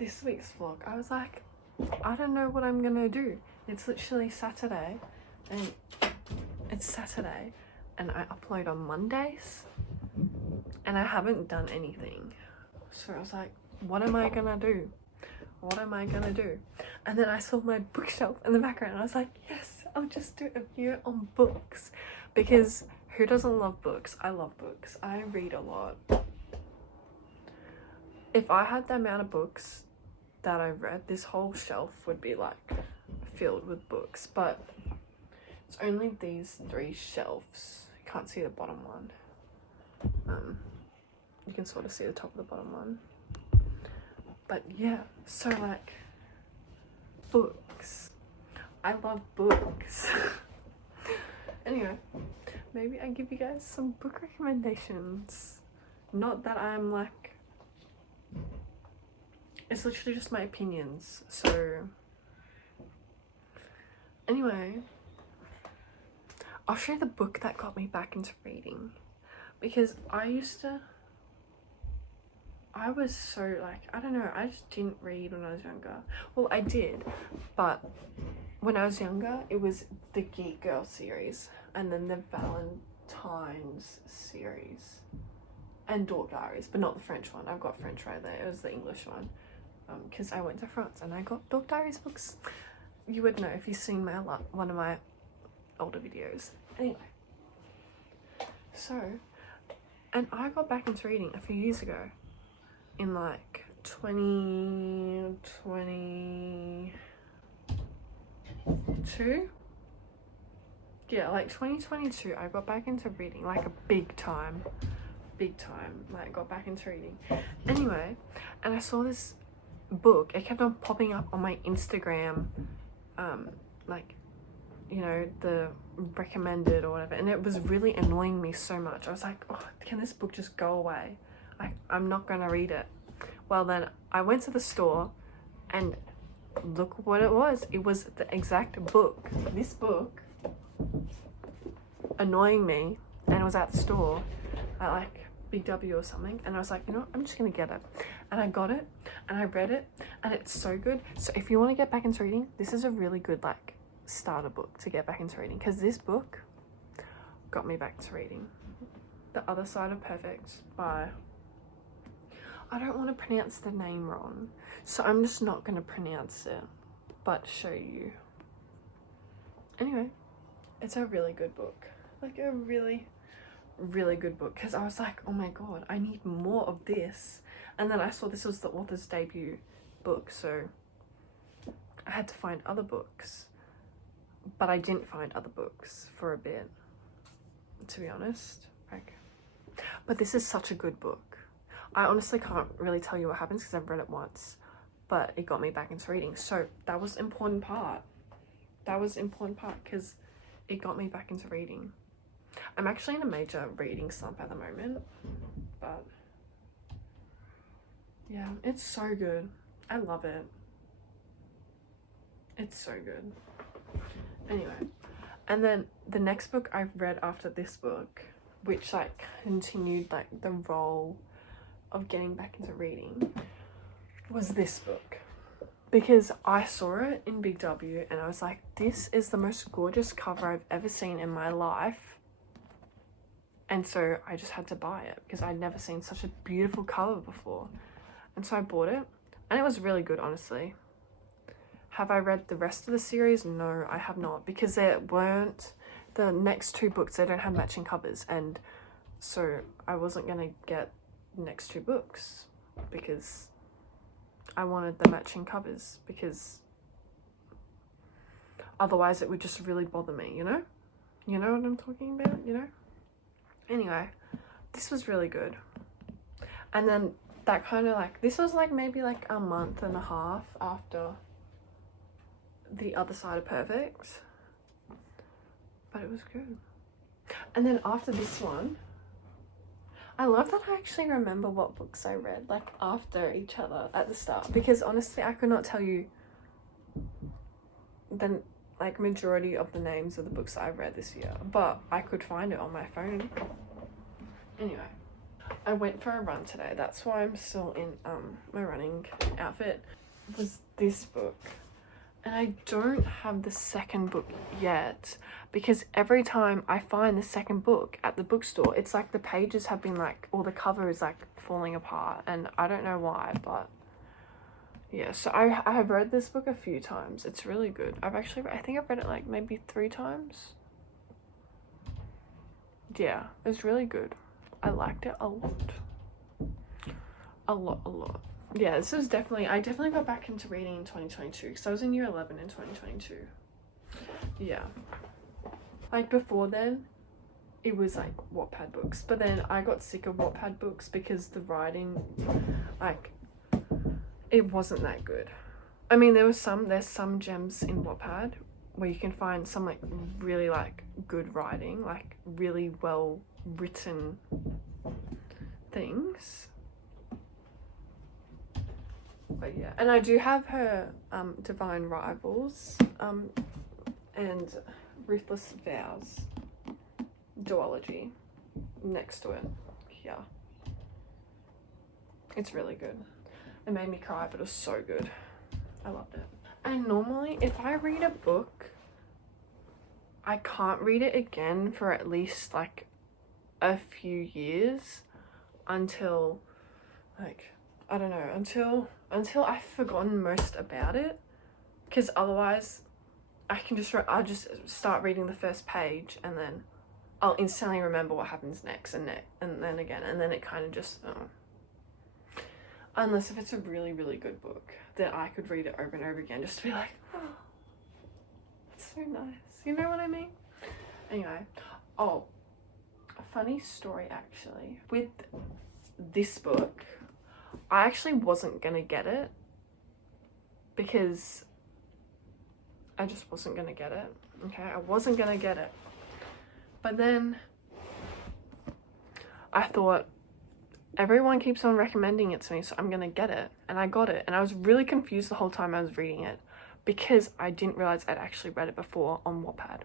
this week's vlog, I was like, I don't know what I'm gonna do. It's literally Saturday, and I upload on Mondays, and I haven't done anything. So I was like, what am I gonna do? What am I gonna do? And then I saw my bookshelf in the background, and I was like, yes, I'll just do a video on books, because who doesn't love books? I love books. I read a lot. If I had the amount of books that I read, this whole shelf would be like filled with books, but it's only these 3 shelves. You can't see the bottom one. You can sort of see the top of the bottom one. But yeah, so like, books. I love books. Anyway, maybe I give you guys some book recommendations. Not that I'm like, it's literally just my opinions. So anyway, I'll show you the book that got me back into reading, because I was so like, I don't know, I just didn't read when I was younger. Well, I did, but when I was younger, it was the Geek Girl series, and then the Valentine's series, and Dork Diaries, but not the French one. I've got French right there. It was the English one, because I went to France and I got Dork Diaries books. You would know if you've seen my one of my older videos. Anyway, so, and I got back into reading a few years ago, in like 2022. Yeah, like 2022, I got back into reading, like a big time, like got back into reading. Anyway, and I saw this book. It kept on popping up on my Instagram, like, you know, the recommended or whatever, and it was really annoying me so much. I was like, oh, can this book just go away? Like, I'm not gonna read it. Well, then I went to the store, and look what it was. It was the exact book, this book, annoying me, and it was at the store at like Big W or something, and I was like, you know what, I'm just gonna get it. And I got it, and I read it, and it's so good. So if you want to get back into reading, this is a really good like starter book to get back into reading, because this book got me back to reading. The Other Side of Perfect by, I don't want to pronounce the name wrong, so I'm just not going to pronounce it, but show you. Anyway, it's a really good book. Like a really, really good book, because I was like, oh my god, I need more of this. And then I saw this was the author's debut book, so I had to find other books. But I didn't find other books for a bit, to be honest. Like, but this is such a good book. I honestly can't really tell you what happens because I've read it once, but it got me back into reading. So that was the important part. That was the important part, because it got me back into reading. I'm actually in a major reading slump at the moment, but yeah, it's so good. I love it. It's so good. Anyway, and then the next book I've read after this book, which like continued like the role of getting back into reading, was this book, because I saw it in Big W and I was like, this is the most gorgeous cover I've ever seen in my life, and so I just had to buy it because I'd never seen such a beautiful cover before. And so I bought it, and it was really good, honestly. Have I read the rest of the series? No, I have not, because there weren't, the next 2 books, they don't have matching covers, and so I wasn't gonna get the next 2 books because I wanted the matching covers, because otherwise it would just really bother me, you know? You know what I'm talking about, you know? Anyway, this was really good. And then that kind of like, this was like maybe like a month and a half after The Other Side of Perfect, but it was good. And then after this one, I love that I actually remember what books I read like after each other at the start, because honestly I could not tell you the like majority of the names of the books that I've read this year, but I could find it on my phone. Anyway, I went for a run today. That's why I'm still in my running outfit. It was this book. And I don't have the second book yet because every time I find the second book at the bookstore, it's like the pages have been like, or the cover is like falling apart, and I don't know why, but yeah. So I have read this book a few times. It's really good. I think I've read it like maybe 3 times. Yeah, it's really good. I liked it a lot. A lot. Yeah, this is definitely, I definitely got back into reading in 2022 because I was in year 11 in 2022. Yeah. Like before then, it was like Wattpad books, but then I got sick of Wattpad books because the writing, like, it wasn't that good. I mean, there's some gems in Wattpad where you can find some like really like good writing, like really well written things. But yeah, and I do have her Divine Rivals and Ruthless Vows duology next to it here. It's really good. It made me cry, but it was so good. I loved it. And normally if I read a book, I can't read it again for at least like a few years until like, I don't know, until I've forgotten most about it, because otherwise I'll just start reading the first page and then I'll instantly remember what happens next and then again, and then it kind of just unless if it's a really, really good book, then I could read it over and over again just to be like, oh, that's so nice. You know what I mean? Anyway, a funny story actually. With this book, I actually wasn't gonna get it because I just wasn't gonna get it. Okay, I wasn't gonna get it. But then I thought, everyone keeps on recommending it to me, so I'm gonna get it. And I got it. And I was really confused the whole time I was reading it because I didn't realize I'd actually read it before on Wattpad.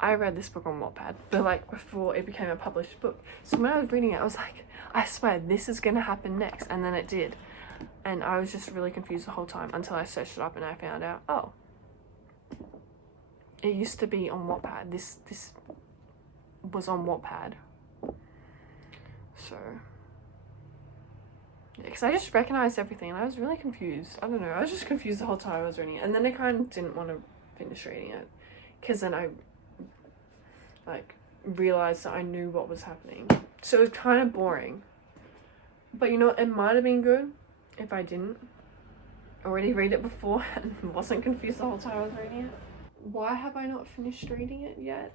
I read this book on Wattpad, but like before it became a published book. So when I was reading it, I was like, I swear this is gonna happen next. And then it did. And I was just really confused the whole time until I searched it up and I found out, oh, it used to be on Wattpad. This was on Wattpad. So, yeah, because I just recognized everything and I was really confused. I don't know, I was just confused the whole time I was reading it. And then I kind of didn't want to finish reading it because then I like realized that I knew what was happening. So it was kind of boring. But you know, it might have been good if I didn't already read it before and wasn't confused the whole time I was reading it. Why have I not finished reading it yet?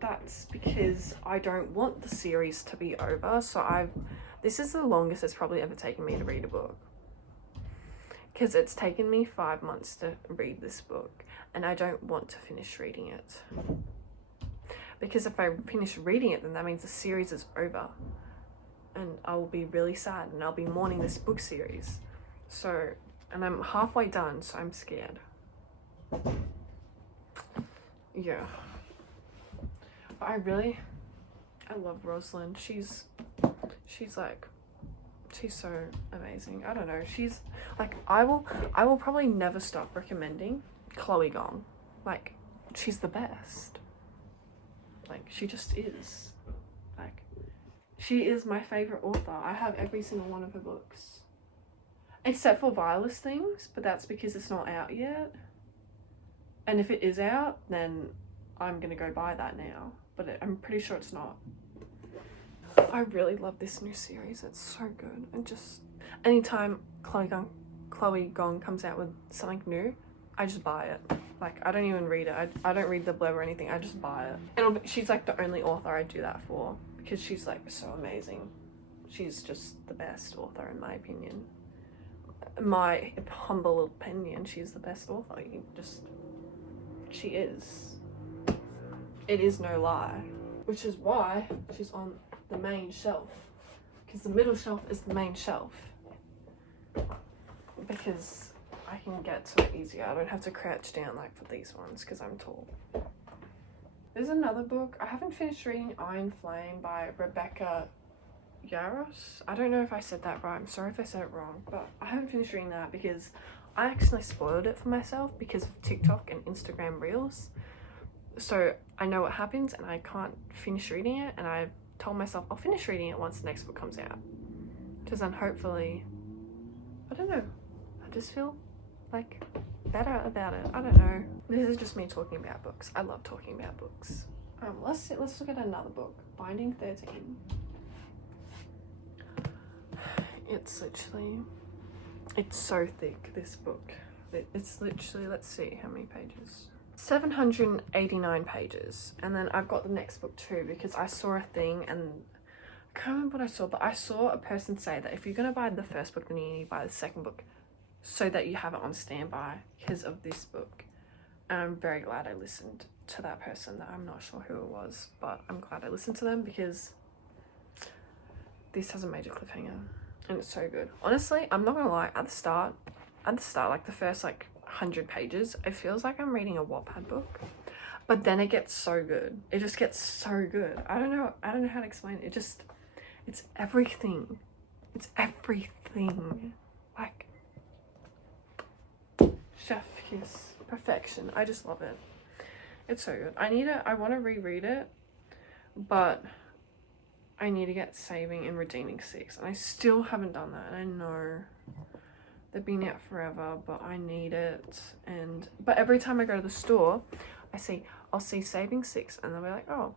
That's because I don't want the series to be over. So this is the longest it's probably ever taken me to read a book. Because it's taken me 5 months to read this book and I don't want to finish reading it. Because if I finish reading it, then that means the series is over. And I will be really sad and I'll be mourning this book series. So, and I'm halfway done, so I'm scared. Yeah. But I love Rosalind. She's so amazing. I don't know. She's like, I will probably never stop recommending Chloe Gong. Like, she's the best. Like, she just is. Like, she is my favorite author. I have every single one of her books. Except for Violet's Things, but that's because it's not out yet. And if it is out, then I'm gonna go buy that now. But I'm pretty sure it's not. I really love this new series. It's so good. And just anytime Chloe Gong comes out with something new, I just buy it. Like, I don't even read it. I don't read the blurb or anything. I just buy it. She's like the only author I do that for because she's like so amazing. She's just the best author in my opinion. My humble opinion, she's the best author. She is. It is no lie. Which is why she's on the main shelf. Because the middle shelf is the main shelf. Because I can get to it easier. I don't have to crouch down like for these ones because I'm tall. There's another book. I haven't finished reading Iron Flame by Rebecca Yaros. I don't know if I said that right. I'm sorry if I said it wrong, but I haven't finished reading that because I accidentally spoiled it for myself because of TikTok and Instagram Reels. So I know what happens and I can't finish reading it, and I told myself I'll finish reading it once the next book comes out. Because then hopefully, I don't know, I just feel like better about it. I don't know. This is just me talking about books. I love talking about books. Let's look at another book. Binding 13. It's literally, it's so thick, this book. It's literally, let's see how many pages. 789 pages. And then I've got the next book too because I saw a thing, and I can't remember what I saw, but I saw a person say that if you're going to buy the first book, then you need to buy the second book so that you have it on standby because of this book. And I'm very glad I listened to that person. That I'm not sure who it was, but I'm glad I listened to them because this has a major cliffhanger and it's so good. Honestly, I'm not gonna lie, at the start, like the first like 100 pages, it feels like I'm reading a Wattpad book, but then it gets so good. It just gets so good. I don't know how to explain it. It's everything. It's everything. Like, chef kiss, perfection. I just love it. It's so good. I want to reread it, but I need to get Saving and Redeeming 6, and I still haven't done that. And I know they've been out forever, but I need it. But every time I go to the store, I'll see Saving 6, and they'll be like, oh,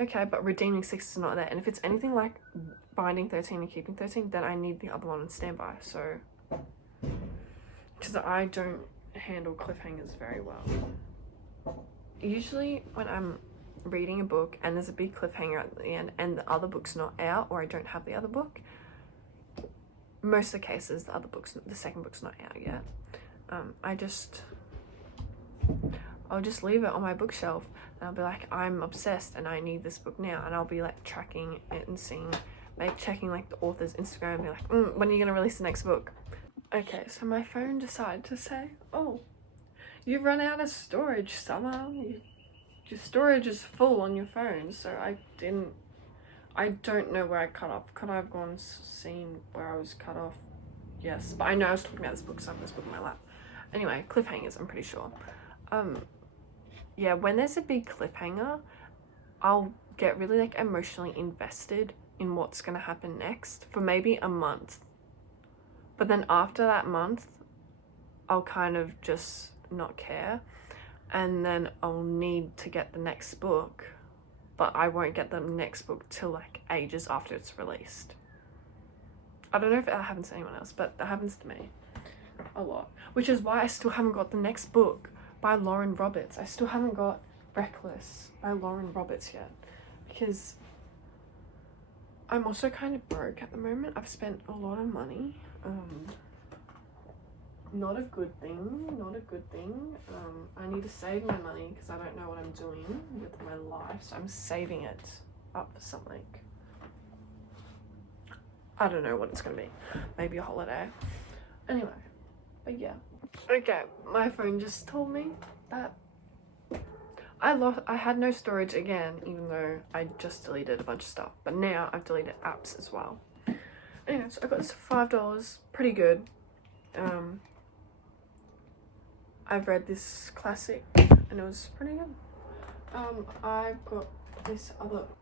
okay, but Redeeming 6 is not there. And if it's anything like Binding 13 and Keeping 13, then I need the other one on standby. So, because I don't handle cliffhangers very well. Usually when I'm reading a book and there's a big cliffhanger at the end and the other book's not out, or I don't have the other book, most of the cases the second book's not out yet, I'll just leave it on my bookshelf and I'll be like, I'm obsessed and I need this book now, and I'll be like tracking it and seeing, like checking like the author's Instagram and be like, when are you gonna release the next book? Okay, so my phone decided to say, oh, you've run out of storage, Summer. Your storage is full on your phone. So I don't know where I cut off. Could I have gone seen where I was cut off? Yes, but I know I was talking about this book, so I have this book in my lap. Anyway, cliffhangers, I'm pretty sure. Yeah, when there's a big cliffhanger, I'll get really like emotionally invested in what's gonna happen next for maybe a month. But then after that month, I'll kind of just not care, and then I'll need to get the next book, but I won't get the next book till like ages after it's released. I don't know if that happens to anyone else, but that happens to me a lot, which is why I still haven't got the next book by Lauren Roberts. I still haven't got Reckless by Lauren Roberts yet, because I'm also kind of broke at the moment. I've spent a lot of money. Not a good thing. I need to save my money because I don't know what I'm doing with my life, so I'm saving it up for something. I don't know what it's gonna be. Maybe a holiday. Anyway, but yeah. Okay, my phone just told me that I had no storage again, even though I just deleted a bunch of stuff. But now I've deleted apps as well. Anyway, so I got this for $5, pretty good. I've read this classic and it was pretty good. I've got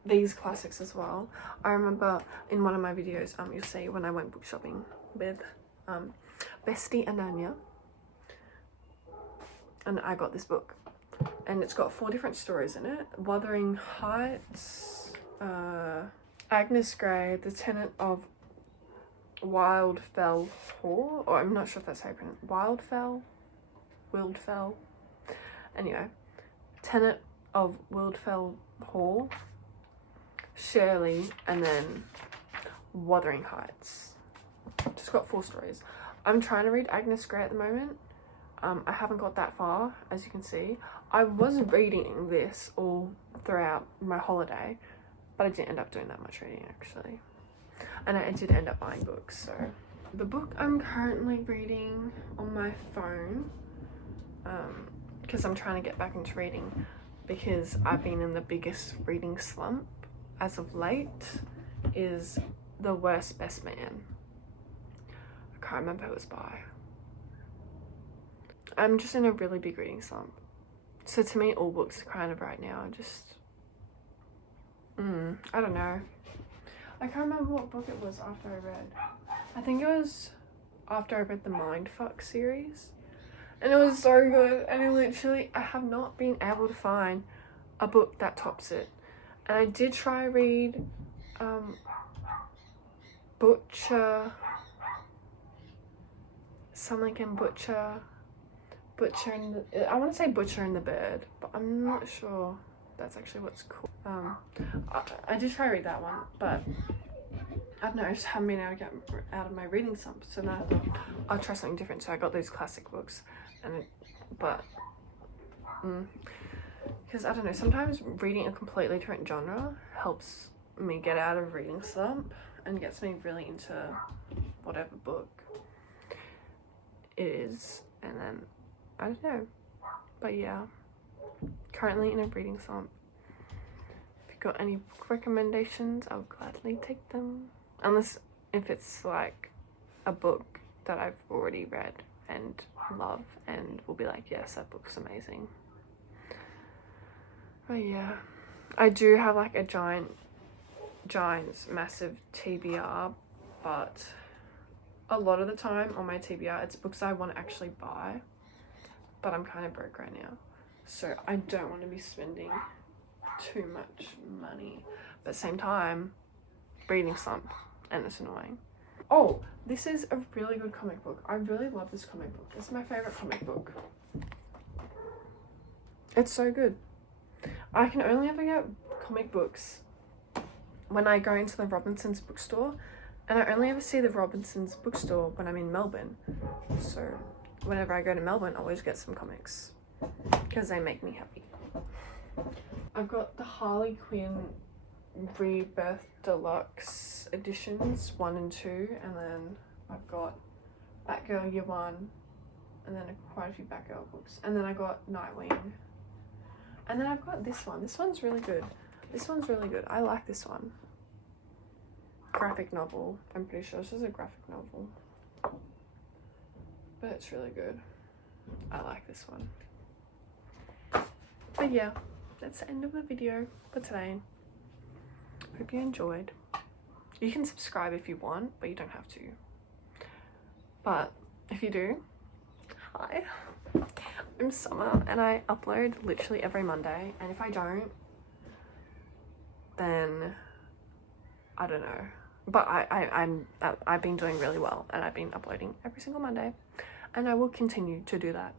these classics as well. I remember in one of my videos, you'll see when I went book shopping with Bestie Ananya, and I got this book, and it's got 4 different stories in it. Wuthering Heights, Agnes Grey, The Tenant of Wildfell Hall, or I'm not sure if that's how you pronounce it. Wildfell. Anyway, Tenant of Wildfell Hall, Shirley, and then Wuthering Heights. Just got 4 stories. I'm trying to read Agnes Grey at the moment. I haven't got that far, as you can see. I was reading this all throughout my holiday, but I didn't end up doing that much reading actually. And I did end up buying books, so. The book I'm currently reading on my phone, because I'm trying to get back into reading, because I've been in the biggest reading slump as of late, is The Worst Best Man. I can't remember who it was by. I'm just in a really big reading slump. So to me, all books kind of right now are just, I don't know. I can't remember what book it was after I read. I think it was after I read the Mindfuck series. And it was so good. And I have not been able to find a book that tops it. And I did try read Butcher I want to say Butcher and the Bird, but I'm not sure that's actually what's called. I did try to read that one, but I don't know, I just haven't been able to get out of my reading slump. So now I thought I'll try something different. So I got these classic books, because I don't know, sometimes reading a completely different genre helps me get out of reading slump and gets me really into whatever book it is. And then I don't know, but yeah, currently in a reading slump. If you've got any book recommendations, I'll gladly take them, unless if it's like a book that I've already read and love and will be like, yes, that book's amazing. But yeah, I do have like a giant's massive TBR, but a lot of the time on my TBR it's books I want to actually buy, but I'm kind of broke right now, so I don't want to be spending too much money, but at the same time, reading slump, and it's annoying. Oh, this is a really good comic book. I really love this comic book. It's my favorite comic book. It's so good. I can only ever get comic books when I go into the Robinsons bookstore, and I only ever see the Robinsons bookstore when I'm in Melbourne. So whenever I go to Melbourne, I always get some comics because they make me happy. I've got the Harley Quinn Rebirth Deluxe editions 1 and 2, and then I've got Batgirl Year 1, and then quite a few Batgirl books, and then I got Nightwing, and then I've got this one. This one's really good. I like this one. Graphic novel. I'm pretty sure this is a graphic novel, but it's really good. I like this one. But yeah, that's the end of the video for today. Hope you enjoyed. You can subscribe if you want, but you don't have to. But if you do, hi. I'm Summer and I upload literally every Monday, and if I don't, then I don't know. But I've been doing really well, and I've been uploading every single Monday, and I will continue to do that.